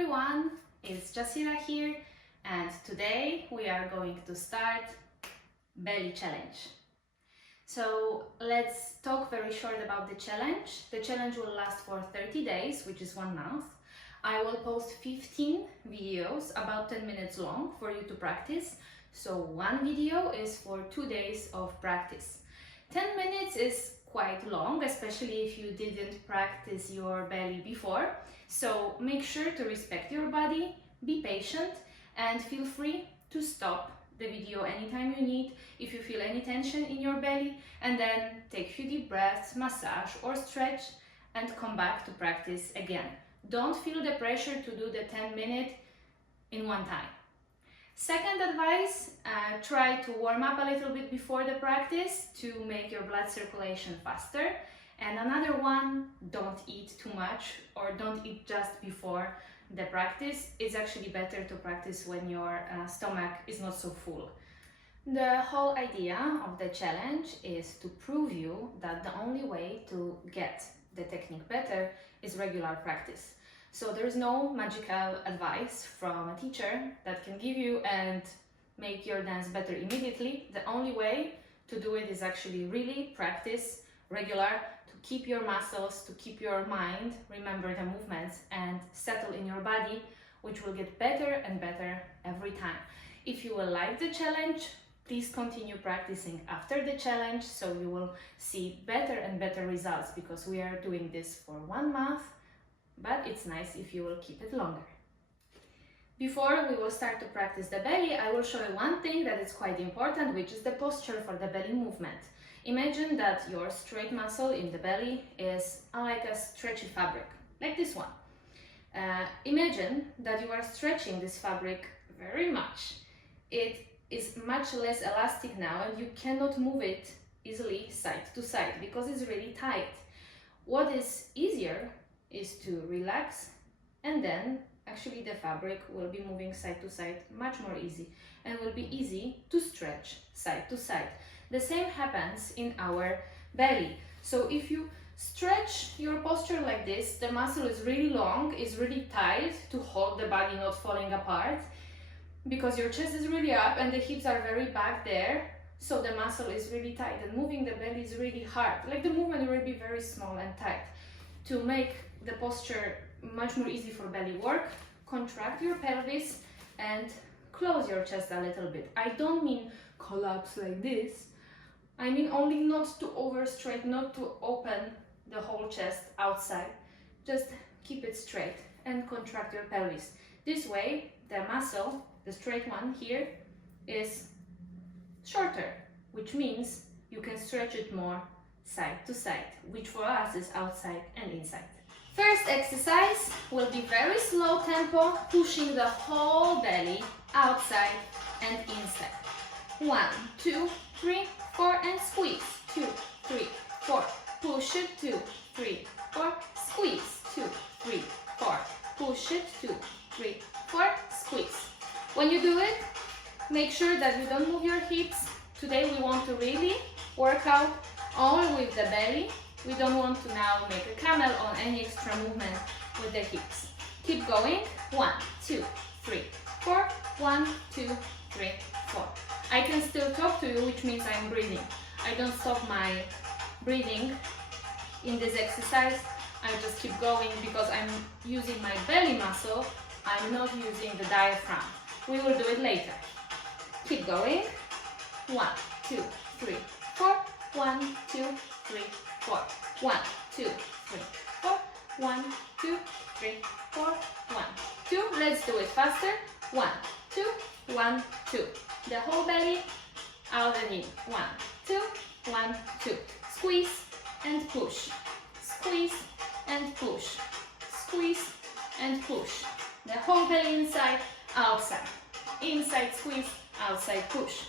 everyone, it's Jasirah here, and today we are going to start belly challenge. So let's talk very short about the challenge. The challenge will last for 30 days, which is 1 month. I will post 15 videos about 10 minutes long for you to practice. So one video is for 2 days of practice. 10 minutes is quite long, especially if you didn't practice your belly before. So make sure to respect your body, be patient, and feel free to stop the video anytime you need if you feel any tension in your belly, and then take a few deep breaths, massage or stretch, and come back to practice again. Don't feel the pressure to do the 10-minute in one time. Second advice, try to warm up a little bit before the practice to make your blood circulation faster. And another one, don't eat too much or don't eat just before the practice. It's actually better to practice when your stomach is not so full. The whole idea of the challenge is to prove you that the only way to get the technique better is regular practice. So there is no magical advice from a teacher that can give you and make your dance better immediately. The only way to do it is actually really practice regular, to keep your muscles, to keep your mind, remember the movements and settle in your body, which will get better and better every time. If you will like the challenge, please continue practicing after the challenge so you will see better and better results, because we are doing this for 1 month. But it's nice if you will keep it longer. Before we will start to practice the belly, I will show you one thing that is quite important, which is the posture for the belly movement. Imagine that your straight muscle in the belly is like a stretchy fabric, like this one. Imagine that you are stretching this fabric very much. It is much less elastic now and you cannot move it easily side to side because it's really tight. What is easier is to relax, and then actually the fabric will be moving side to side much more easy and will be easy to stretch side to side. The same happens in our belly. So if you stretch your posture like this, the muscle is really long, is really tight to hold the body not falling apart, because your chest is really up and the hips are very back there. So the muscle is really tight and moving the belly is really hard. Like the movement will be very small and tight. To make the posture much more easy for belly work, contract your pelvis and close your chest a little bit. I don't mean collapse like this. I mean only not to overstraight, not to open the whole chest outside. Just keep it straight and contract your pelvis. This way, the muscle, the straight one here, is shorter, which means you can stretch it more side to side, which for us is outside and inside. First exercise will be very slow tempo, pushing the whole belly outside and inside. 1, 2, 3, 4 and squeeze. 2, 3, 4. Push it. 2, 3, 4. Squeeze. 2, 3, 4. Push it. 2, 3, 4. Squeeze. When you do it, make sure that you don't move your hips. Today we want to really work out only with the belly. We don't want to now make a camel on any extra movement with the hips. Keep going. 1, 2, 3, 4. 1, 2, 3, 4. I can still talk to you, which means I'm breathing. I don't stop my breathing in this exercise. I just keep going because I'm using my belly muscle. I'm not using the diaphragm. We will do it later. Keep going. 1, 2, 3, 4. 1, 2, 3, 4. 1, 2, 3, 4. 1, 2, 3, 4. 1, 2. Let's do it faster. 1, 2, 1, 2. The whole belly out and in. 1, 2, 1, 2. Squeeze and push. Squeeze and push. Squeeze and push. The whole belly inside, outside. Inside squeeze, outside push.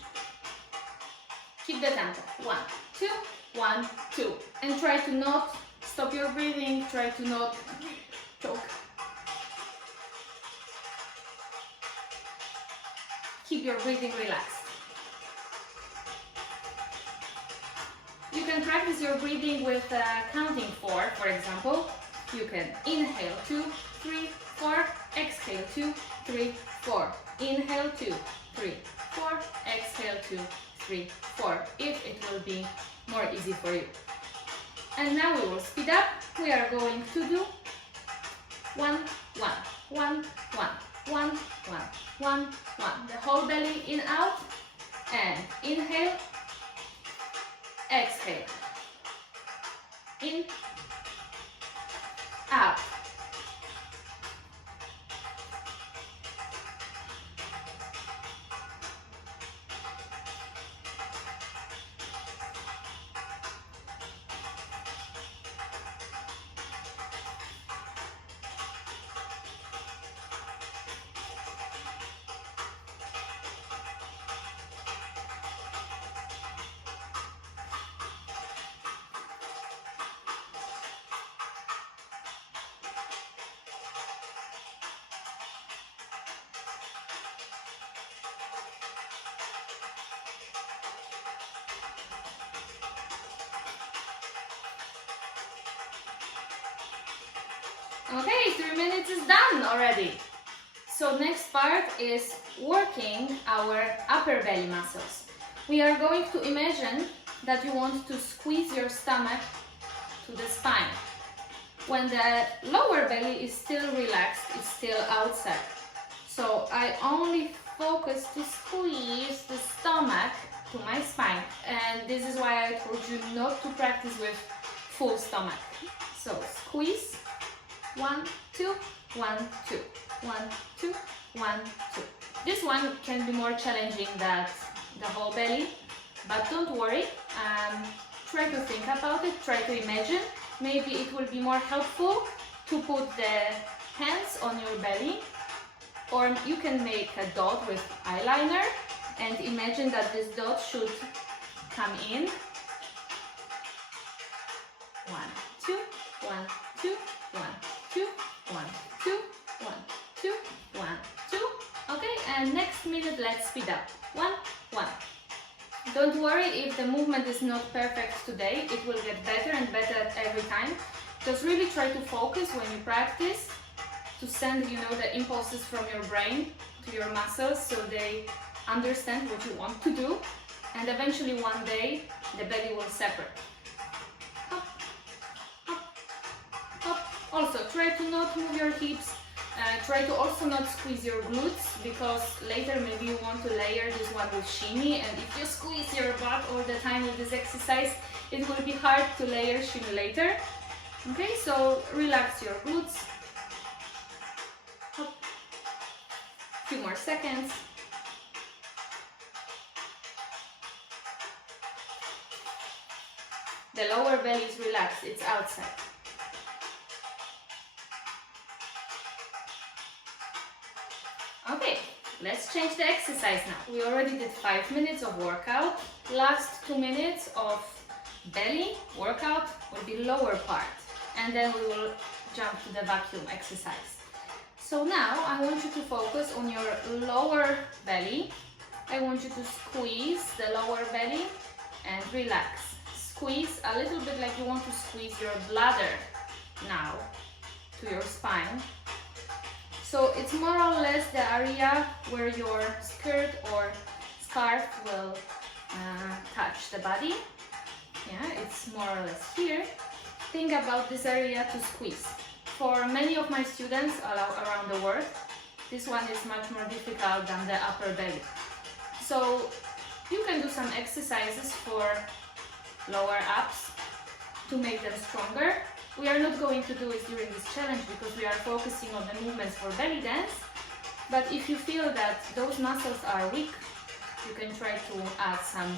Keep the tempo. 1, 2, 1, 2. And try to not stop your breathing. Try to not choke. Keep your breathing relaxed. You can practice your breathing with counting 4, for example. You can inhale 2, 3, 4, exhale 2, 3, 4. Inhale, 2, 3, 4. Exhale, 2, 3, 4. If it will be more easy for you. And now we will speed up. We are going to do 1, 1, 1, 1, 1, 1, 1, 1. The whole belly in, out, and inhale, exhale, in, out. Okay, 3 minutes is done already. So next part is working our upper belly muscles. We are going to imagine that you want to squeeze your stomach to the spine. When the lower belly is still relaxed, it's still outside. So I only focus to squeeze the stomach to my spine. And this is why I told you not to practice with full stomach. So squeeze. 1, 2, 1, 2, 1, 2, 1, 2. This one can be more challenging than the whole belly, but don't worry. Try to think about it, try to imagine. Maybe it will be more helpful to put the hands on your belly, or you can make a dot with eyeliner and imagine that this dot should come in. 1, 2, 1, 2, 1, 2, 1, 2, 1, 2, 1, 2. Okay, and next minute let's speed up. 1, 1. Don't worry if the movement is not perfect today, it will get better and better every time. Just really try to focus when you practice to send, the impulses from your brain to your muscles so they understand what you want to do, and eventually one day the belly will separate. Hop, hop, hop. Also, try to not move your hips. Try to also not squeeze your glutes, because later maybe you want to layer this one with shimmy, and if you squeeze your butt all the time with this exercise, it will be hard to layer shimmy later. Okay, so relax your glutes. Hop. Few more seconds. The lower belly is relaxed, it's outside. Okay, let's change the exercise now. We already did 5 minutes of workout. Last 2 minutes of belly workout will be lower part. And then we will jump to the vacuum exercise. So now I want you to focus on your lower belly. I want you to squeeze the lower belly and relax. Squeeze a little bit like you want to squeeze your bladder now to your spine. So it's more or less the area where your skirt or scarf will touch the body. Yeah, it's more or less here. Think about this area to squeeze. For many of my students around the world, this one is much more difficult than the upper belly. So you can do some exercises for lower abs to make them stronger. We are not going to do it during this challenge because we are focusing on the movements for belly dance. But if you feel that those muscles are weak, you can try to add some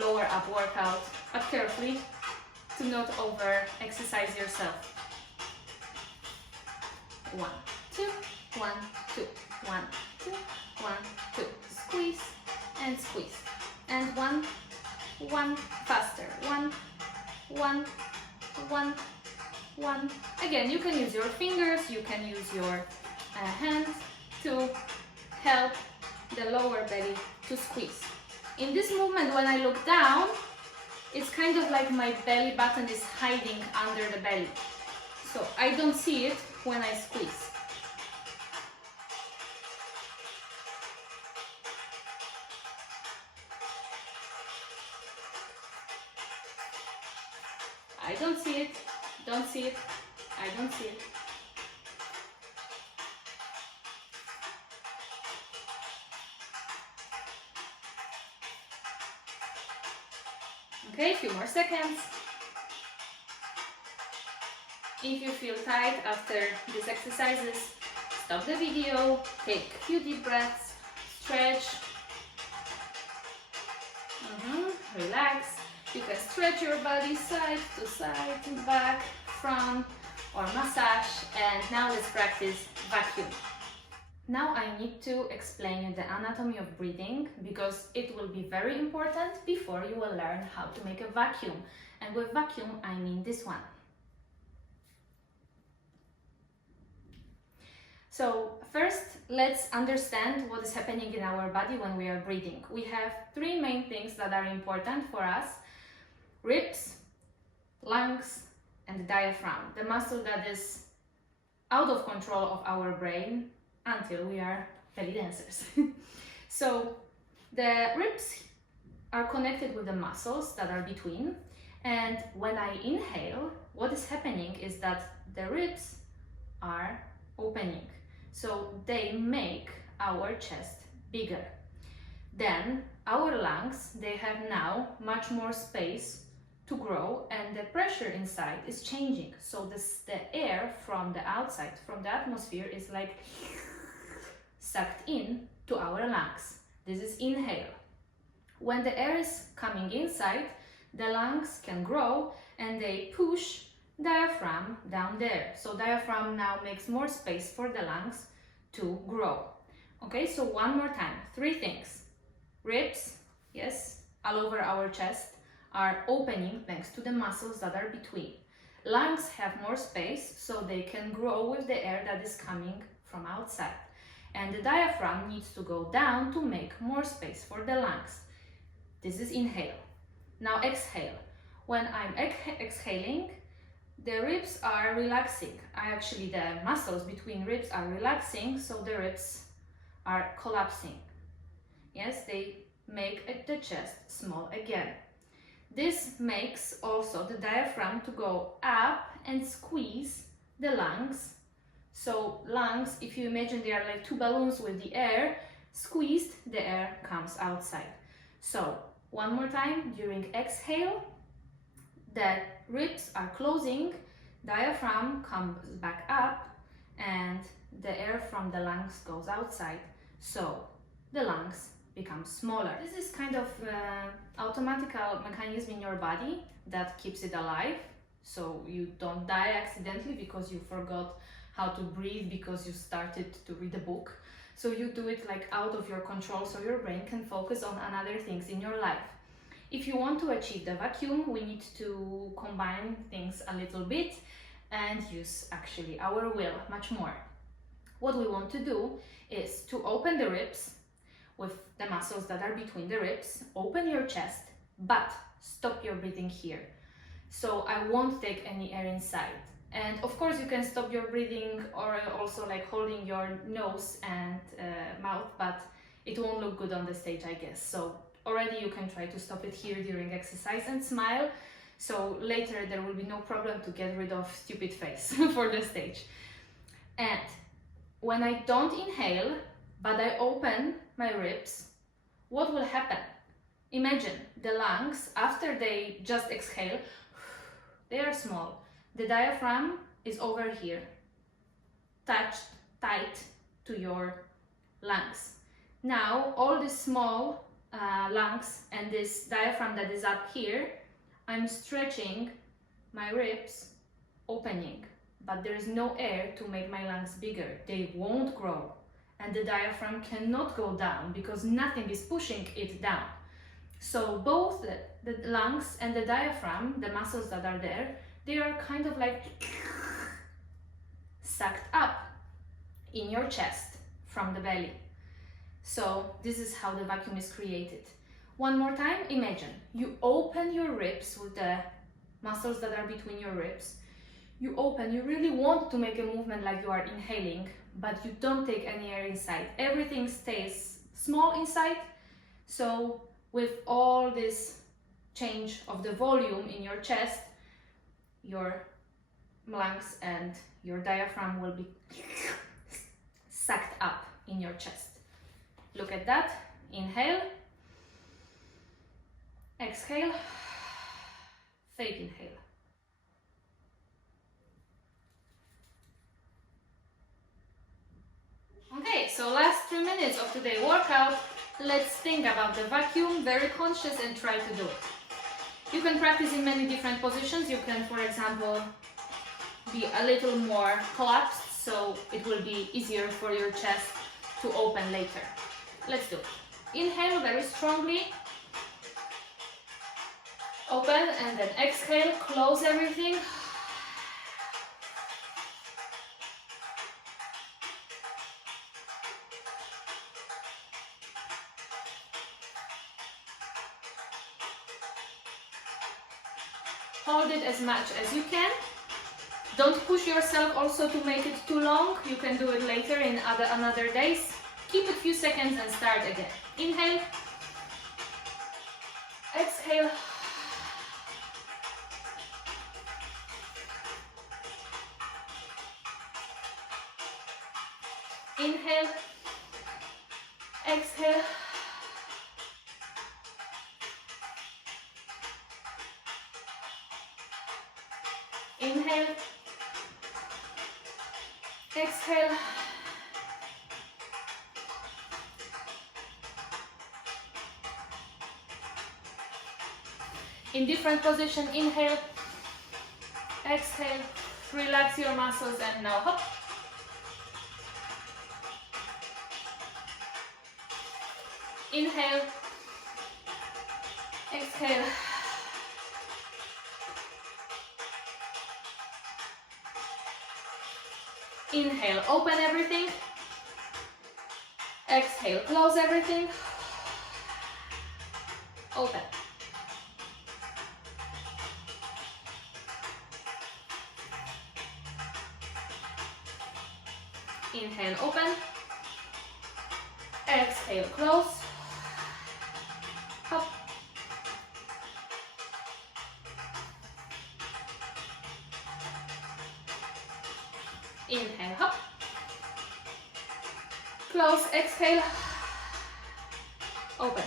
lower ab workout, but carefully to not over exercise yourself. 1, 2, 1, 2, 1, 2, 1, 2. Squeeze and squeeze. And 1, 1, faster. 1, 1, 1, 1. Again, you can use your fingers, you can use your hands to help the lower belly to squeeze. In this movement, when I look down, it's kind of like my belly button is hiding under the belly. So I don't see it when I squeeze. I don't see it. Don't see it. I don't see it. Okay, a few more seconds. If you feel tight after these exercises, stop the video, take a few deep breaths, stretch, relax. You can stretch your body side to side, back, front, or massage. And now let's practice vacuum. Now I need to explain you the anatomy of breathing, because it will be very important before you will learn how to make a vacuum. And with vacuum, I mean this one. So first, let's understand what is happening in our body when we are breathing. We have three main things that are important for us: ribs, lungs, and the diaphragm, the muscle that is out of control of our brain until we are belly dancers. So the ribs are connected with the muscles that are between, and when I inhale, what is happening is that the ribs are opening. So they make our chest bigger. Then our lungs, they have now much more space to grow, and the pressure inside is changing. So the air from the outside, from the atmosphere, is like sucked in to our lungs. This is inhale. When the air is coming inside, the lungs can grow and they push diaphragm down there. So diaphragm now makes more space for the lungs to grow. Okay, so one more time, three things. Ribs, yes, all over our chest, are opening thanks to the muscles that are between. Lungs have more space, so they can grow with the air that is coming from outside. And the diaphragm needs to go down to make more space for the lungs. This is inhale. Now exhale. When I'm exhaling, the ribs are relaxing. The muscles between ribs are relaxing, so the ribs are collapsing. Yes, they make the chest small again. This makes also the diaphragm to go up and squeeze the lungs. So lungs, if you imagine they are like two balloons with the air squeezed, the air comes outside. So one more time, during exhale, the ribs are closing, diaphragm comes back up, and the air from the lungs goes outside. So the lungs become smaller. This is kind of automatical mechanism in your body that keeps it alive. So you don't die accidentally because you forgot how to breathe because you started to read a book. So you do it like out of your control, so your brain can focus on other things in your life. If you want to achieve the vacuum, we need to combine things a little bit and use actually our will much more. What we want to do is to open the ribs with the muscles that are between the ribs, open your chest, but stop your breathing here. So I won't take any air inside. And of course you can stop your breathing or also like holding your nose and mouth, but it won't look good on the stage, I guess. So already you can try to stop it here during exercise and smile. So later there will be no problem to get rid of stupid face for the stage. And when I don't inhale, but I open my ribs, what will happen? Imagine the lungs, after they just exhale, they are small. The diaphragm is over here, touched tight to your lungs. Now all these small lungs and this diaphragm that is up here, I'm stretching my ribs, opening, but there is no air to make my lungs bigger. They won't grow, and the diaphragm cannot go down because nothing is pushing it down. So both the lungs and the diaphragm, the muscles that are there, they are kind of like sucked up in your chest from the belly. So this is how the vacuum is created. One more time, imagine you open your ribs with the muscles that are between your ribs. You open, you really want to make a movement like you are inhaling, but you don't take any air inside. Everything stays small inside. So with all this change of the volume in your chest, your lungs and your diaphragm will be sucked up in your chest. Look at that. Inhale, exhale, fake inhale. Okay, so last 3 minutes of today's workout. Let's think about the vacuum, very conscious, and try to do it. You can practice in many different positions. You can, for example, be a little more collapsed, so it will be easier for your chest to open later. Let's do it. Inhale very strongly, open, and then exhale, close everything. Hold it as much as you can. Don't push yourself also to make it too long. You can do it later in another days. Keep it a few seconds and start again. Inhale, exhale, inhale, exhale, inhale, exhale, in different position. Inhale, exhale, relax your muscles, and now hop. Inhale, exhale, inhale, open everything, exhale, close everything, open. Inhale, open, exhale, close, hop, inhale, hop, close, exhale, open.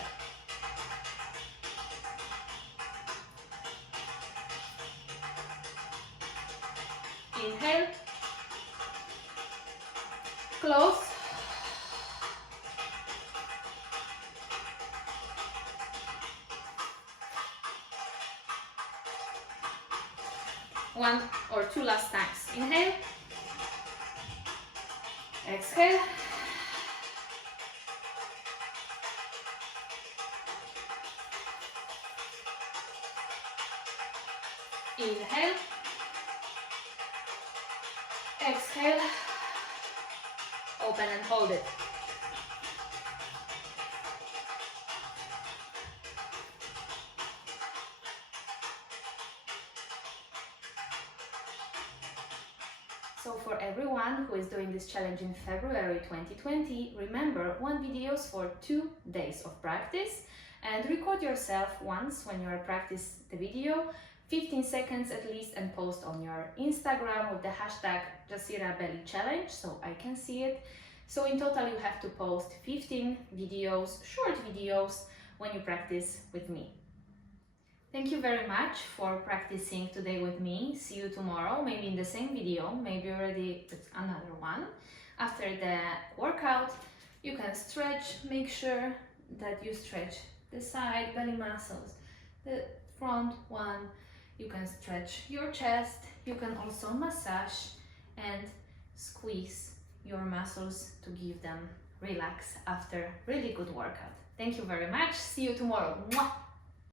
Inhale, close, one or two last times. Inhale, exhale, inhale, exhale, open and hold it. So for everyone who is doing this challenge in February 2020, remember 1 video for 2 days of practice, and record yourself once when you are practice the video, 15 seconds at least, and post on your Instagram with the hashtag jasirahbellychallenge so I can see it. So in total you have to post 15 videos, short videos, when you practice with me. Thank you very much for practicing today with me. See you tomorrow, maybe in the same video, maybe already another one. After the workout, you can stretch. Make sure that you stretch the side belly muscles, the front one. You can stretch your chest. You can also massage and squeeze your muscles to give them relax after really good workout. Thank you very much. See you tomorrow. Mwah!